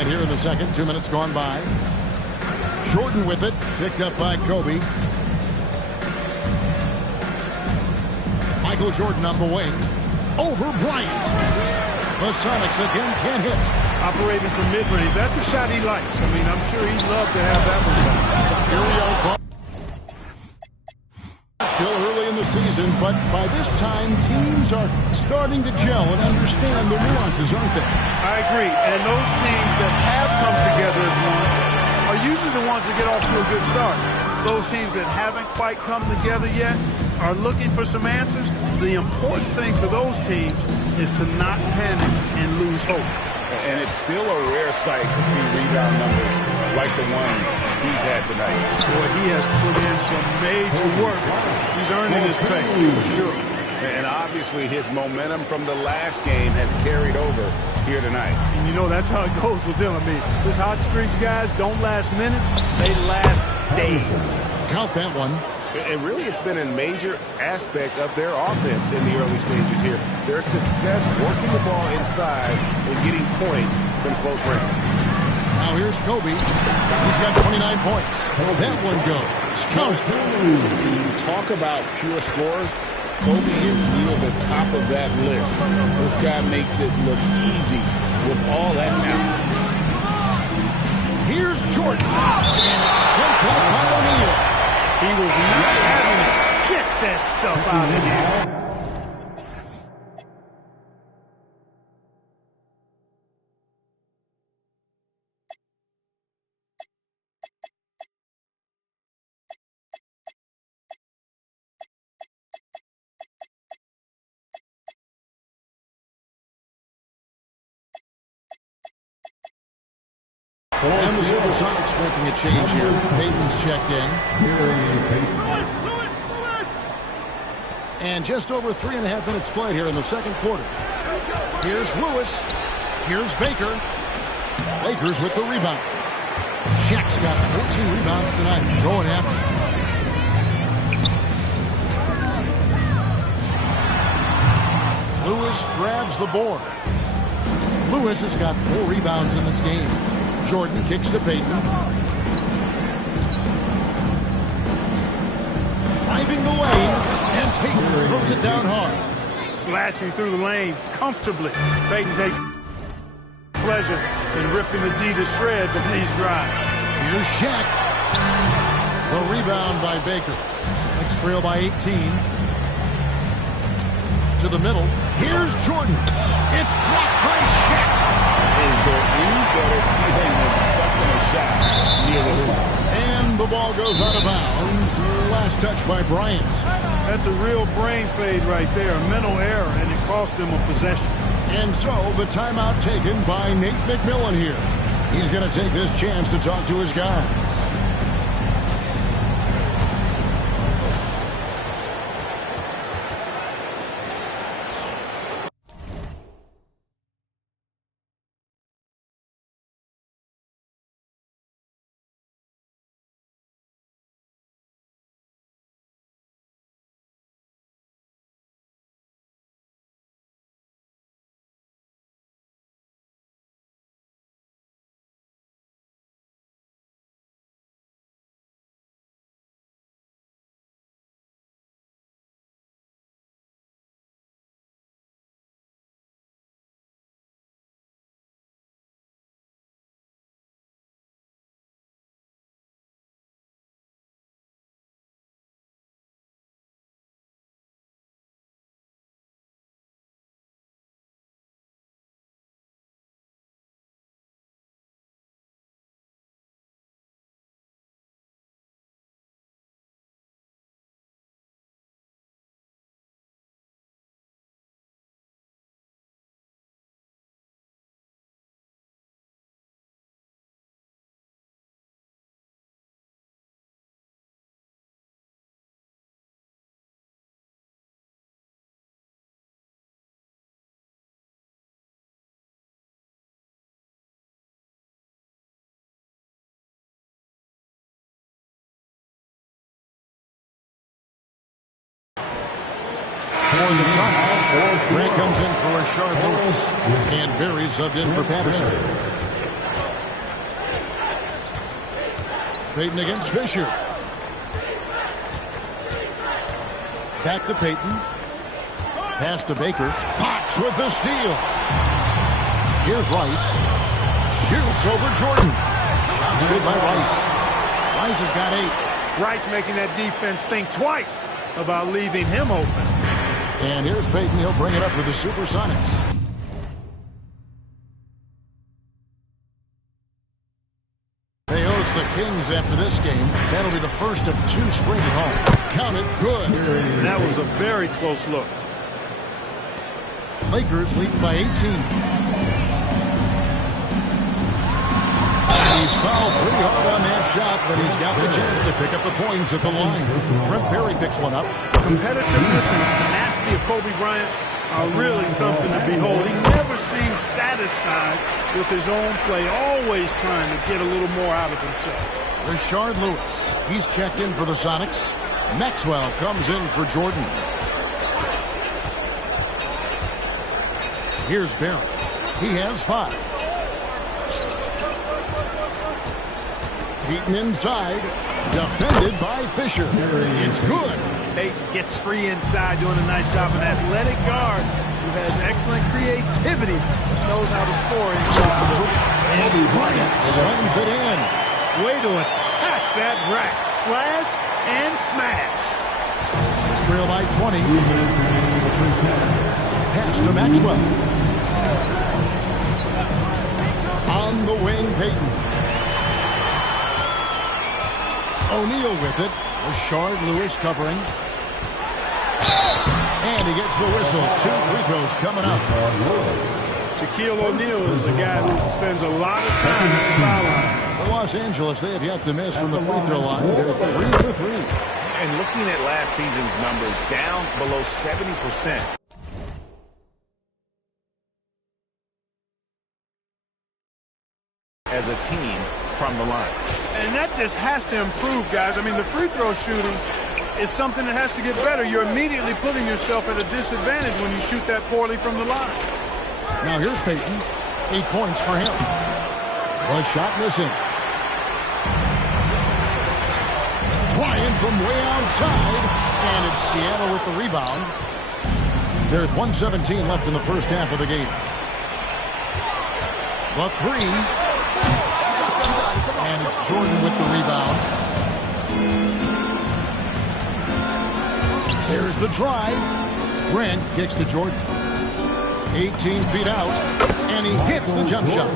And here in the second, 2 minutes gone by. Jordan with it, picked up by Kobe. Michael Jordan on the wing. Over Bryant. The Sonics again can't hit. Operating from mid-range, that's a shot he likes. I mean, I'm sure he'd love to have that one back. Here we are. Still early in the season, but by this time, teams are starting to gel and understand the nuances, aren't they? I agree. And those teams that have come together as one are usually the ones that get off to a good start. Those teams that haven't quite come together yet are looking for some answers. The important thing for those teams is to not panic and lose hope. And it's still a rare sight to see rebound numbers like the ones he's had tonight. Boy, he has put in some major work. He's earning his pay, for sure. And obviously his momentum from the last game has carried over here tonight. And you know, that's how it goes with him. I mean, his hot streaks, guys, don't last minutes. They last days. Count that one. And really, it's been a major aspect of their offense in the early stages here. Their success working the ball inside and getting points from close range. Now here's Kobe. He's got 29 points. That one goes. Count it. When you talk about pure scores, Kobe is near the top of that list. This guy makes it look easy with all that talent. Here's Jordan. And it's simple by O'Neal. He was not having it. Get that stuff out of here. And the SuperSonics making a change here. Payton's checked in. And just over 3.5 minutes played here in the second quarter. Here's Lewis. Here's Baker. Lakers with the rebound. Shaq's got 14 rebounds tonight. Going after it. Lewis grabs the board. Lewis has got 4 rebounds in this game. Jordan kicks to Payton. Driving the lane, and Payton throws it down hard. Slashing through the lane comfortably. Payton takes pleasure in ripping the D to shreds on these drives. Here's Shaq. The rebound by Baker. Sonics trail by 18. To the middle. Here's Jordan. It's blocked by Shaq. Is there any better feeling than stuffing a shot near the hoop? And the ball goes out of bounds. Last touch by Bryant. That's a real brain fade right there, a mental error, and it cost them a possession. And so the timeout taken by Nate McMillan here. He's going to take this chance to talk to his guys. For the Sonics, Grant comes in for a Rashard Lewis, and Barry subbed in for Patterson. Payton against Fisher. Back to Payton. Pass to Baker. Fox with the steal. Here's Rice. Shoots over Jordan. Shots good by Rice. Rice has got 8. Rice making that defense think twice about leaving him open. And here's Payton. He'll bring it up with the SuperSonics. They host the Kings after this game. That'll be the first of 2 straight at home. Count it. Good. That was a very close look. Lakers lead by 18. He's fouled pretty hard on that shot, but he's got the chance to pick up the points at the line. Brent Berry picks one up. Competitiveness and tenacity of Kobe Bryant are really something to behold. He never seems satisfied with his own play, always trying to get a little more out of himself. Rashard Lewis. He's checked in for the Sonics. Maxwell comes in for Jordan. Here's Barrett. He has 5. Payton inside. Defended by Fisher. It's good. Payton gets free inside, doing a nice job. An athletic guard who has excellent creativity, knows how to score in close to the hoop. And Bryant slams it in. Way to attack that rack. Slash and smash. Trail by 20. Pass to Maxwell. On the wing, Payton. O'Neal with it. Rashard Lewis covering. And he gets the whistle. 2 free throws coming up. Shaquille O'Neal is a guy who spends a lot of time at the foul line. For Los Angeles, they have yet to miss from the free throw line. They're 3 for 3. And looking at last season's numbers, down below 70%. As a team from the line. And that just has to improve, guys. I mean, the free throw shooting is something that has to get better. You're immediately putting yourself at a disadvantage when you shoot that poorly from the line. Now here's Payton. 8 points for him. One shot missing. Bryant from way outside. And it's Seattle with the rebound. There's 1:17 left in the first half of the game. The 3. And it's Jordan with the rebound. There's the drive. Grant kicks to Jordan. 18 feet out. And he hits the jump shot.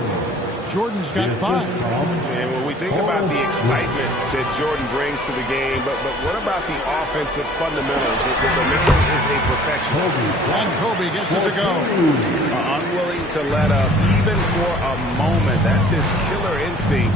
Jordan's got 5. And when we think about the excitement that Jordan brings to the game, but what about the offensive fundamentals? The man is a perfectionist. And Kobe gets it to go. Unwilling to let up, even for a moment. That's his killer instinct,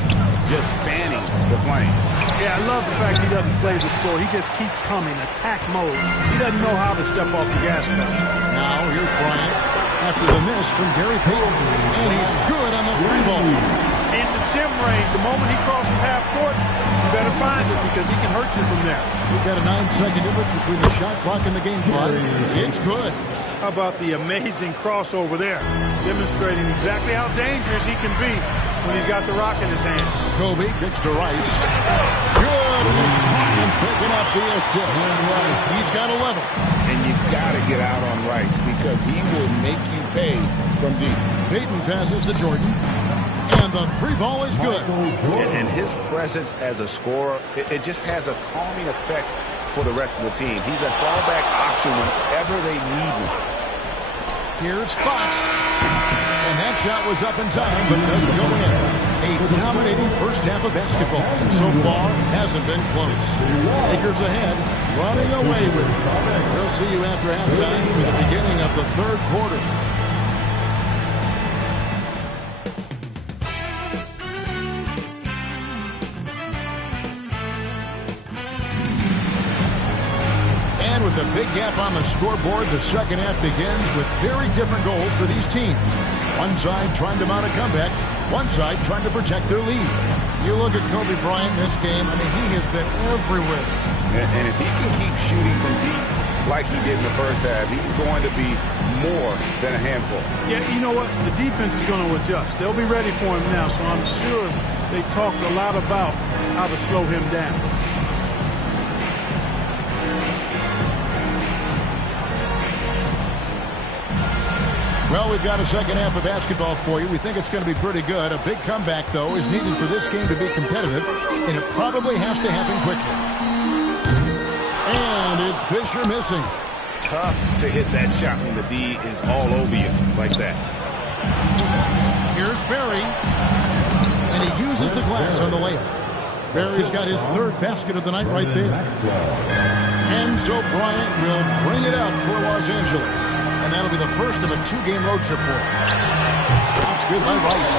just fanning the flame. Yeah, I love the fact he doesn't play the score. He just keeps coming, attack mode. He doesn't know how to step off the gas pedal. Now here's Bryant after the miss from Gary Payton. And he's good on the 3 ball. In the gym range, the moment he crosses half court, you better find it because he can hurt you from there. We've got a 9-second difference between the shot clock and the game clock. It's good. How about the amazing crossover there? Demonstrating exactly how dangerous he can be when he's got the rock in his hand. Kobe kicks to Rice. Good. And it's Bryant picking up the assist. He's got 11. And you got to get out on Rice because he will make you pay from deep. Payton passes to Jordan. And the 3 ball is good. And his presence as a scorer, it just has a calming effect for the rest of the team. He's a fallback option whenever they need him. Here's Fox. And that shot was up in time, but doesn't go in. A dominating first half of basketball. And so far, hasn't been close. Lakers ahead, running away with it. We'll see you after halftime for the beginning of the 3rd quarter. With a big gap on the scoreboard, the second half begins with very different goals for these teams. One side trying to mount a comeback, one side trying to protect their lead. You look at Kobe Bryant in this game, I mean, he has been everywhere. And if he can keep shooting from deep, like he did in the first half, he's going to be more than a handful. Yeah, you know what? The defense is going to adjust. They'll be ready for him now, so I'm sure they talked a lot about how to slow him down. Well, we've got a second half of basketball for you. We think it's going to be pretty good. A big comeback, though, is needed for this game to be competitive, and it probably has to happen quickly. And it's Fisher missing. Tough to hit that shot when the D is all over you like that. Here's Barry, and he uses the glass on the layup. Barry's got his third basket of the night right there. And so Bryant will bring it up for Los Angeles. And that'll be the first of a two-game road trip for him. Shots good by Rice.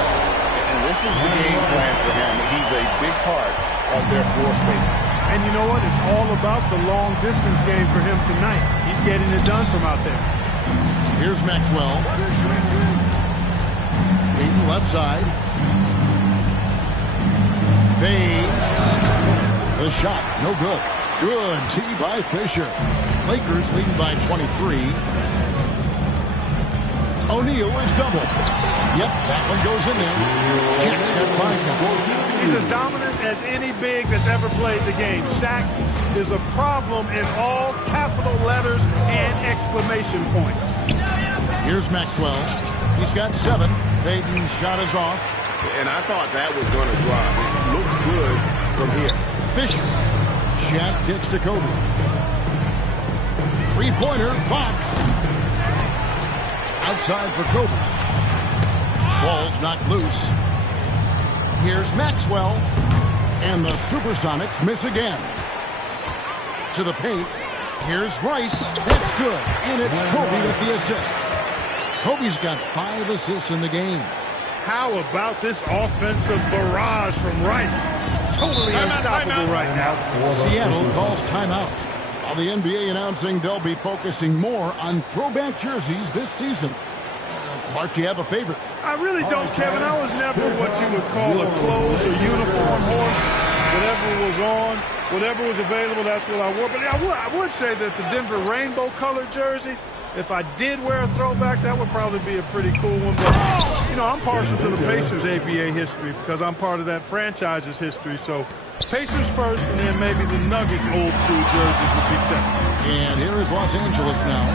And this is the game plan for him. He's a big part of their floor spacing. And you know what? It's all about the long-distance game for him tonight. He's getting it done from out there. Here's Maxwell. Eaton left side. Fades. The shot, no good. Good tee by Fisher. Lakers leading by 23. O'Neal is doubled. Yep, that one goes in there. Shaq's got 5 now. He's as dominant as any big that's ever played the game. Shaq is a problem in all capital letters and exclamation points. Here's Maxwell. He's got 7. Payton's shot is off. And I thought that was going to drop. It looked good from here. Fisher. Shaq kicks to Kobe. Three-pointer, Fox. Outside for Kobe. Ball's knocked loose. Here's Maxwell. And the SuperSonics miss again. To the paint. Here's Rice. That's good. And it's Kobe with the assist. Kobe's got 5 assists in the game. How about this offensive barrage from Rice? Totally unstoppable right now. Seattle calls timeout. While the NBA announcing they'll be focusing more on throwback jerseys this season. Clark, you have a favorite? I really don't, Kevin. I was never what you would call a clothes or uniform horse. Whatever was on, whatever was available, that's what I wore. But I would say that the Denver rainbow-colored jerseys, if I did wear a throwback, that would probably be a pretty cool one. But, you know, I'm partial to the Pacers' ABA history because I'm part of that franchise's history. So Pacers first, and then maybe the Nuggets old-school jerseys would be second. And here is Los Angeles now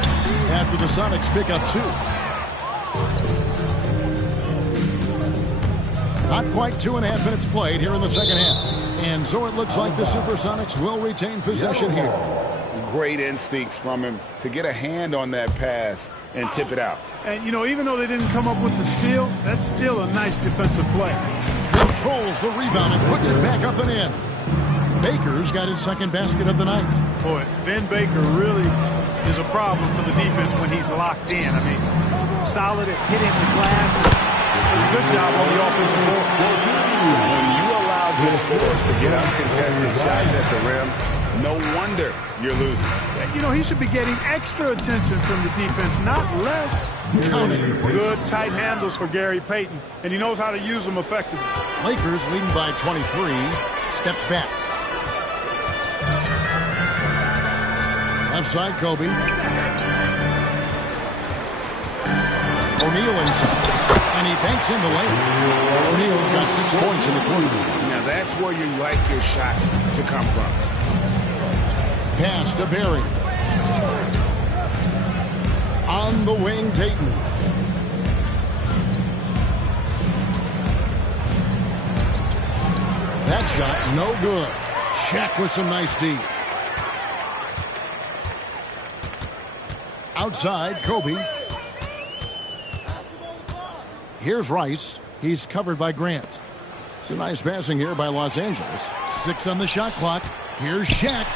after the Sonics pick up 2. Not quite 2.5 minutes played here in the second half. And so it looks like the SuperSonics will retain possession here. Great instincts from him to get a hand on that pass and tip it out. And, you know, even though they didn't come up with the steal, that's still a nice defensive play. Controls the rebound and puts it back up and in. Baker's got his second basket of the night. Boy, Ben Baker really is a problem for the defense when he's locked in. I mean, solid at hitting the glass. Does a good job on the offensive board. When you allow good scores to get uncontested shots at the rim, no wonder you're losing. You know, he should be getting extra attention from the defense, not less. Counted. Good tight handles for Gary Payton, and he knows how to use them effectively. Lakers leading by 23. Steps back. Left side, Kobe. O'Neal inside. And he banks in the lane. O'Neal's got 6 points in the quarter. Now that's where you like your shots to come from. Pass to Barry. On the wing, Payton. That shot, no good. Shaq with some nice D. Outside, Kobe. Here's Rice. He's covered by Grant. Some nice passing here by Los Angeles. 6 on the shot clock. Here's Shaq.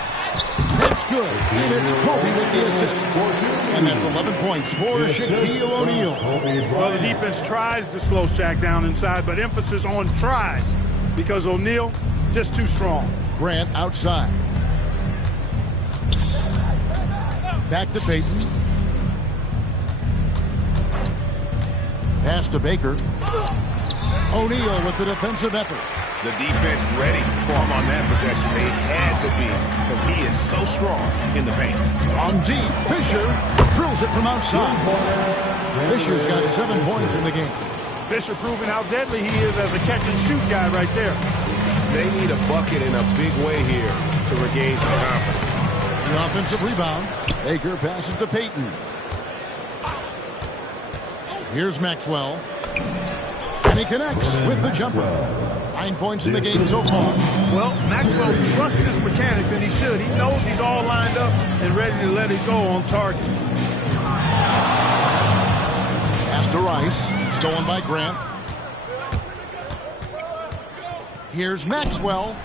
That's good. And it's Kobe with the assist. And that's 11 points for Shaquille O'Neal. Well, the defense tries to slow Shaq down inside, but emphasis on tries because O'Neal just too strong. Grant outside. Back to Payton. Pass to Baker. O'Neal with the defensive effort. The defense ready for him on that possession. They had to be because he is so strong in the paint. On deep, Fisher drills it from outside. Fisher's got 7 points in the game. Fisher proving how deadly he is as a catch-and-shoot guy right there. They need a bucket in a big way here to regain some confidence. The offensive rebound. Baker passes to Payton. Here's Maxwell. And he connects with the jumper. 9 points in the game so far. Well, Maxwell trusts his mechanics, and he should. He knows he's all lined up and ready to let it go on target. Pass to Rice. Stolen by Grant. Here's Maxwell.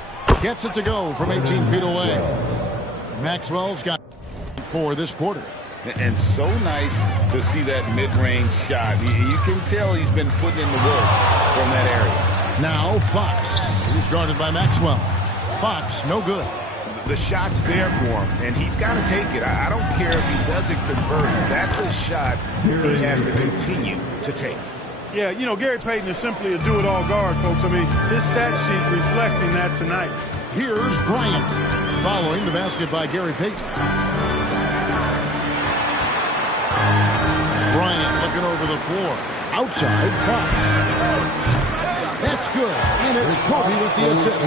Gets it to go from 18 feet away. Maxwell's got 4 this quarter. And so nice to see that mid-range shot. You can tell he's been putting in the work from that area. Now Fox. He's guarded by Maxwell. Fox, no good. The shot's there for him, and he's got to take it. I don't care if he doesn't convert. That's a shot he has to continue to take. Yeah, you know, Gary Payton is simply a do-it-all guard, folks. I mean, his stat sheet reflecting that tonight. Here's Bryant. Following the basket by Gary Payton. Bryant looking over the floor. Outside, Fox. That's good. And it's Kobe with the assist.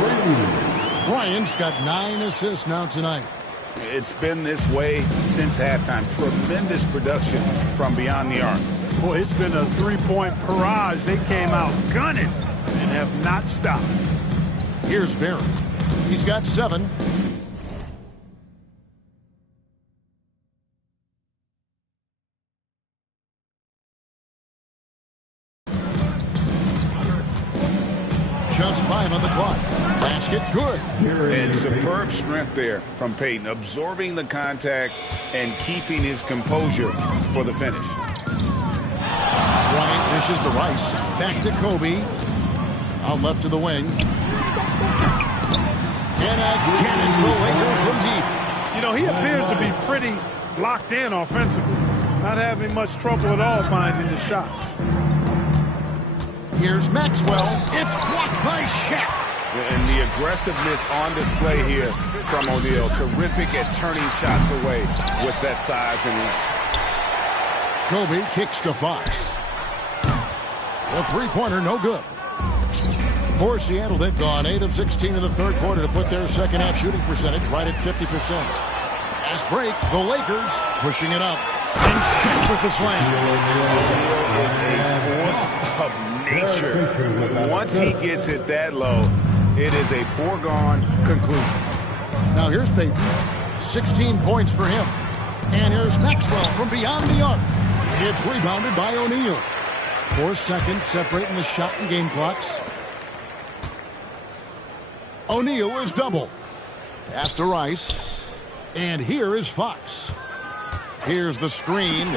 Bryant's got 9 assists now tonight. It's been this way since halftime. Tremendous production from beyond the arc. Boy, it's been a three-point barrage. They came out gunning and have not stopped. Here's Barry. He's got 7. Just 5 on the clock. Basket good. And superb strength there from Payton, absorbing the contact and keeping his composure for the finish. Bryant dishes to Rice. Back to Kobe. Out left to the wing. And again it's the Lakers from deep. You know, he appears to be pretty locked in offensively. Not having much trouble at all finding the shots. Here's Maxwell. It's blocked by Shaq. And the aggressiveness on display here from O'Neal. Terrific at turning shots away with that size and Kobe kicks to Fox. The three-pointer, no good. For Seattle, they've gone 8 of 16 in the third quarter to put their second-half shooting percentage right at 50%. Fast break, the Lakers pushing it up. And Shaq with the slam. O'Neal is a force of nature. Once he gets it that low, it is a foregone conclusion. Now here's Payton. 16 points for him. And here's Maxwell from beyond the arc. It's rebounded by O'Neal. 4 seconds separating the shot and game clocks. O'Neal is double. Pass to Rice. And here is Fox. Here's the screen.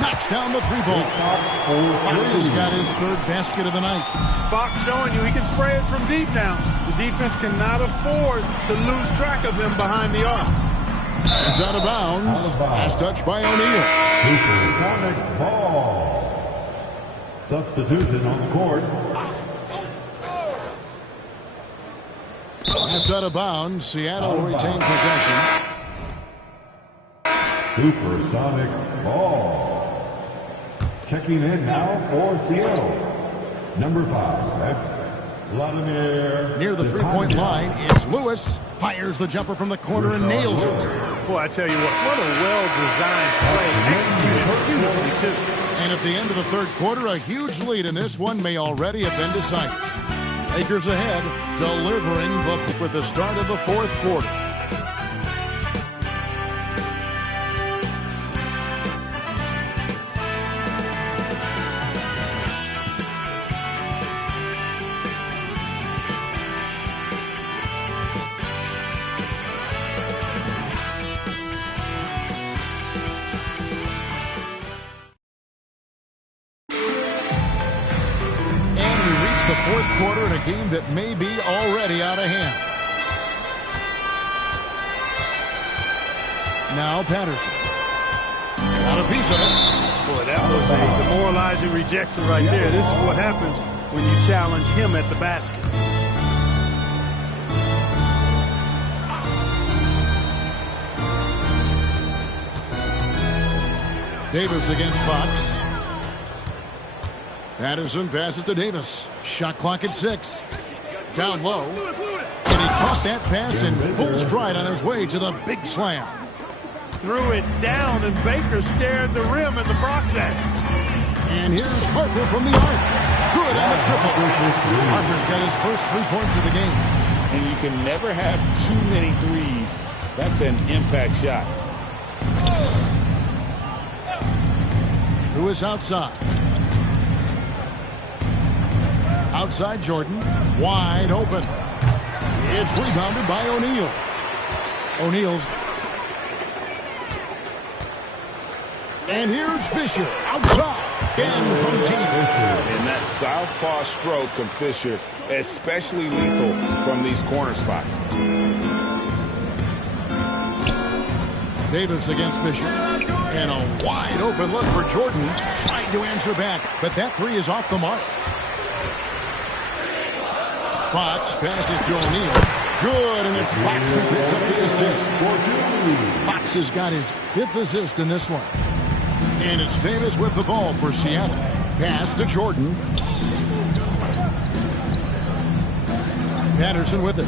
Knocks down the 3-ball. Fox has got his 3rd basket of the night. Fox showing you he can spray it from deep now. The defense cannot afford to lose track of him behind the arc. It's out of bounds. Last touch by O'Neal. SuperSonics ball. Substitution on the court. That's out of bounds. Seattle will retain possession. SuperSonics ball. Checking in now for Seattle. Number 5, Vladimir. Near the 3-point line is Lewis. Fires the jumper from the corner and nails it. Boy, I tell you what a well-designed play. Executed beautifully, too. And at the end of the third quarter, a huge lead in this one may already have been decided. Lakers ahead, delivering with the start of the fourth quarter. The fourth quarter in a game that may be already out of hand. Now Patterson. Got a piece of it. Boy, that was a demoralizing rejection right there. This is what happens when you challenge him at the basket. Davis against Fox. Patterson passes to Davis. Shot clock at 6. Down low. And he caught that pass in full stride on his way to the big slam. Threw it down, and Baker scared the rim in the process. And here's Harper from the arc. Good on the triple. Harper's got his first 3 points of the game. And you can never have too many threes. That's an impact shot. Lewis outside. Outside Jordan. Wide open. It's rebounded by O'Neal. O'Neal's. And here's Fisher outside. And from deep. And that southpaw stroke of Fisher, especially lethal from these corner spots. Davis against Fisher. And a wide open look for Jordan. Trying to answer back, but that three is off the mark. Fox passes to O'Neal. Good, and it's Fox who picks up the assist. Fox has got his 5th assist in this one. And it's Davis with the ball for Seattle. Pass to Jordan. Patterson with it.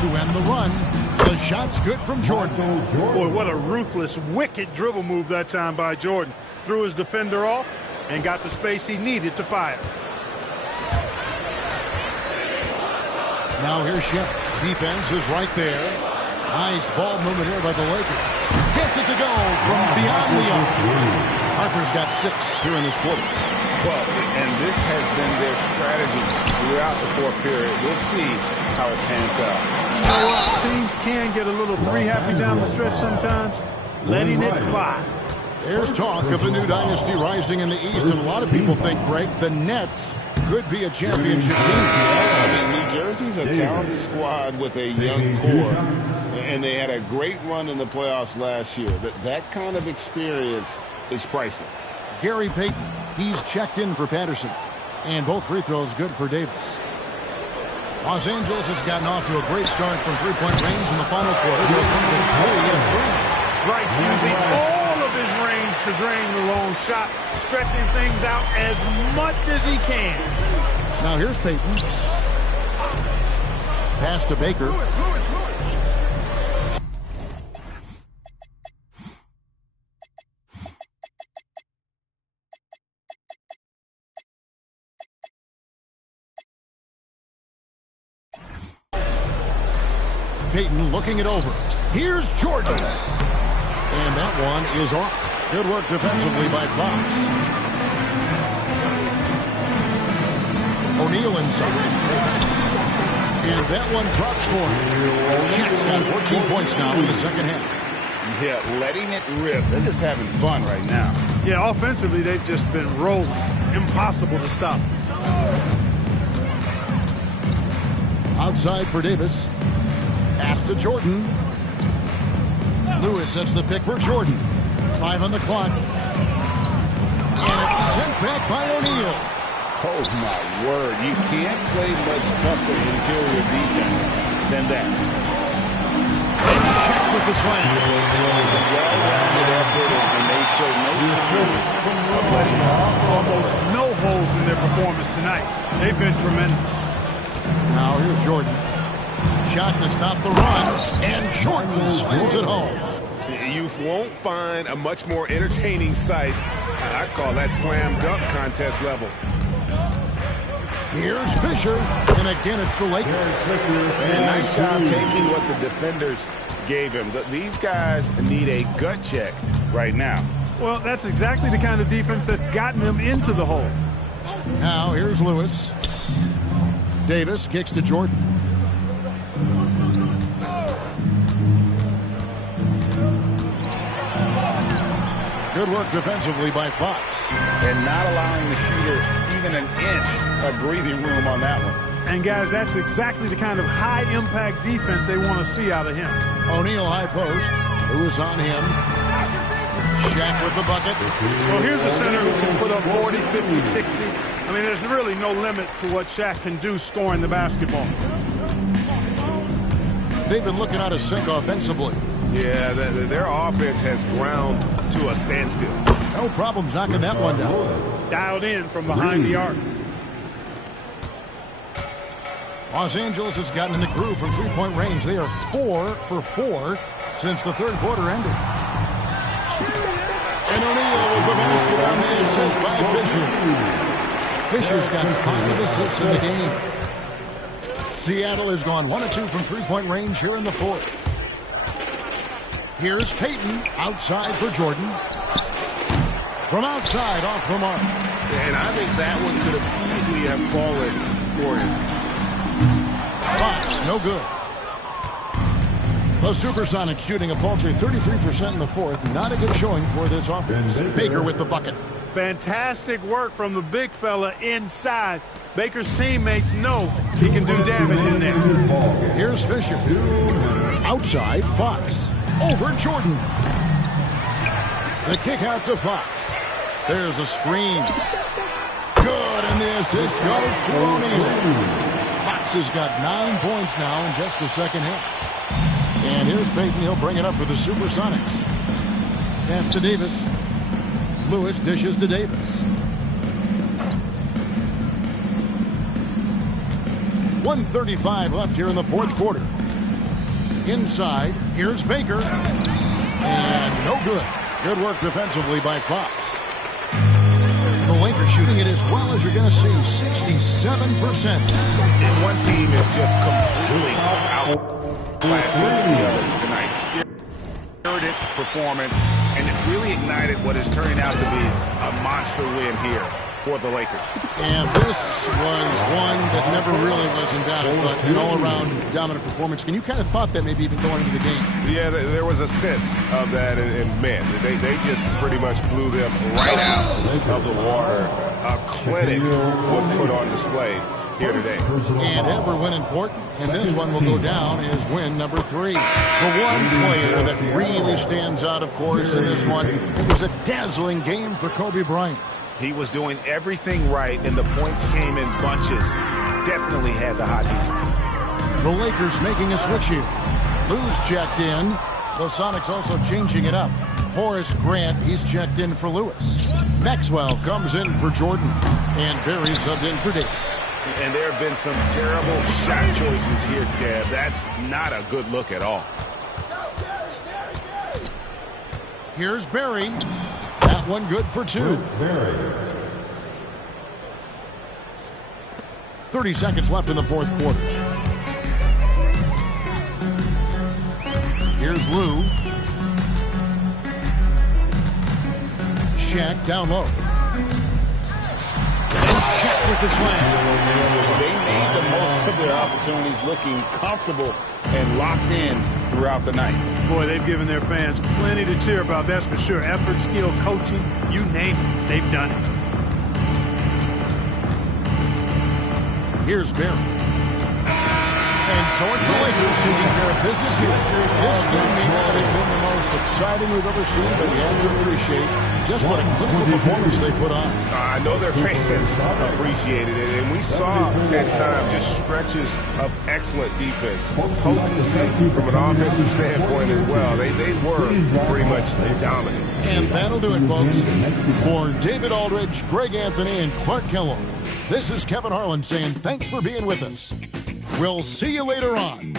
To end the run. The shot's good from Jordan. Boy, what a ruthless, wicked dribble move that time by Jordan. Threw his defender off and got the space he needed to fire. Now here's Shep. Defense is right there. Nice ball movement here by the Lakers. Gets it to go from beyond the arc. Harper's got 6 here in this quarter. Well, and this has been their strategy throughout the 4th period. We'll see how it pans out. You know what? Teams can get a little three-happy down the stretch sometimes. Letting it fly. There's talk of a new dynasty rising in the East, and a lot of people think, Greg, the Nets could be a championship team. I mean, New Jersey's a talented squad with a young core, and they had a great run in the playoffs last year. That kind of experience is priceless. Gary Payton, he's checked in for Patterson, and both free throws good for Davis. Los Angeles has gotten off to a great start from three-point range in the final quarter. They're playing 3 of 3. Bryce using all of his range to drain the long shot, stretching things out as much as he can. Now here's Payton. Pass to Baker. Payton looking it over. Here's Jordan. And that one is off. Good work defensively by Fox. O'Neal inside. And that one drops for him. Shaq's got 14 points now in the second half. Yeah, letting it rip. They're just having fun right now. Yeah, offensively, they've just been rolling. Impossible to stop. Outside for Davis. Pass to Jordan. Lewis sets the pick for Jordan. 5 on the clock. And it's sent back by O'Neal. Oh, my word. You can't play much tougher interior defense than that. Shaq with the slam. Well-rounded effort, and they show no signs of letting up. Almost no holes in their performance tonight. They've been tremendous. Now here's Jordan. Shot to stop the run, and Jordan slams it home. You won't find a much more entertaining sight. I call that slam dunk contest level. Here's Fisher, and again it's the Lakers. And nice job taking what the defenders gave him. These guys need a gut check right now. Well, that's exactly the kind of defense that's gotten them into the hole. Now here's Lewis. Davis kicks to Jordan. Good work defensively by Fox. And not allowing the shooter even an inch of breathing room on that one. And, guys, that's exactly the kind of high-impact defense they want to see out of him. O'Neal high post. Who's on him? Shaq with the bucket. Well, here's a center who can put up 40, 50, 60. I mean, there's really no limit to what Shaq can do scoring the basketball. They've been looking out of sync offensively. Yeah, their offense has ground to a standstill. No problems knocking that one down. Dialed in from behind the arc. Los Angeles has gotten in the groove from three-point range. They are 4 for 4 since the third quarter ended. And O'Neal with the basket on the assist by Fisher. Fisher's got 5 assists in the game. Seattle has gone 1 of 2 from three-point range here in the fourth. Here's Payton outside for Jordan. From outside off the mark. And I think that one could have easily have fallen for him. Fox, no good. The SuperSonics shooting a paltry 33% in the fourth. Not a good showing for this offense. Baker with the bucket. Fantastic work from the big fella inside. Baker's teammates know he can do damage in there. Here's Fisher. Outside, Fox. Over Jordan. The kick out to Fox. There's a screen. Good, and the assist goes to O'Neal. Fox has got 9 points now in just the second half. And here's Payton. He'll bring it up for the SuperSonics. Pass to Davis. Lewis dishes to Davis. 1:35 left here in the fourth quarter. Inside, here's Baker. And no good. Good work defensively by Fox. The Lakers shooting it as well as you're going to see, 67%. And one team is just completely outclassing the other tonight. Spirited performance, and it really ignited what is turning out to be a monster win here for the Lakers. And this was one that never really was in doubt, but an all-around dominant performance. And you kind of thought that maybe even going into the game. Yeah, there was a sense of that, and man, they just pretty much blew them right out of the water. A clinic was put on display here today. And every win important, and this one will go down as win number 3. The one player that really stands out, of course, in this one, it was a dazzling game for Kobe Bryant. He was doing everything right, and the points came in bunches. Definitely had the hot heat. The Lakers making a switch here. Lou's checked in. The Sonics also changing it up. Horace Grant, he's checked in for Lewis. Maxwell comes in for Jordan. And Barry subbed in for Davis. And there have been some terrible shot choices here, Kev. That's not a good look at all. Here's Barry. That one good for 2. 30 seconds left in the fourth quarter. Here's Lou. Shaq down low. And Shaq with the slam. They made the most of their opportunities, looking comfortable and locked in throughout the night. Boy, they've given their fans plenty to cheer about, that's for sure. Effort, skill, coaching, you name it, they've done it. Here's Barry. And so it's the Lakers taking care of business here. This game may not have been the most exciting we've ever seen, but we have to appreciate just what a clinical performance they put on. I know their fans appreciated it, and we saw at times just stretches of excellent defense. Potency from an offensive standpoint as well. They were pretty much dominant. And that'll do it, folks. For David Aldridge, Greg Anthony, and Clark Kellogg, this is Kevin Harlan saying thanks for being with us. We'll see you later on.